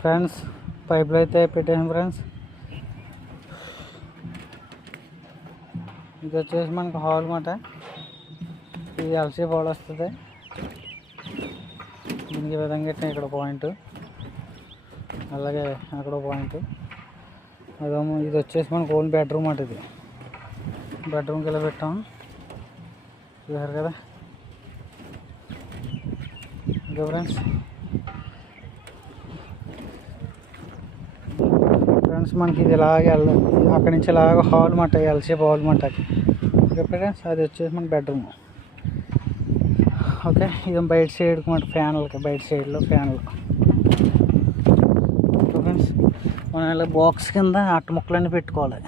Friends పైపులు అయితే పెట్టాను ఫ్రెండ్స్. ఇది వచ్చేసి మనకు హాల్ మాట. ఇది ఎల్సీ బాల్ వస్తుంది. దీనికి విధంగా ఇక్కడ పాయింట్, అలాగే అక్కడ పాయింట్. అదేమో ఇది వచ్చేసి మనకు ఓన్ బెడ్రూమ్ అట. ఇది బెడ్రూమ్కి ఇలా పెట్టాము చూసారు కదా. ఓకే ఫ్రెండ్స్, మనకి ఇది ఇలాగే అక్కడి నుంచి ఇలాగ హాల్ మాట, ఎల్సీ హాల్ మాట. ఓకే ఫ్రెండ్స్, అది వచ్చేసి మన బెడ్రూమ్. ఓకే, ఇది బయట సైడ్కి మాట, ఫ్యాన్లకి బయట సైడ్లో ఫ్యాన్లు. ఓకే ఫ్రెండ్స్, మనం ఇలా బాక్స్ కింద అట్ట ముక్కలన్నీ పెట్టుకోవాలి.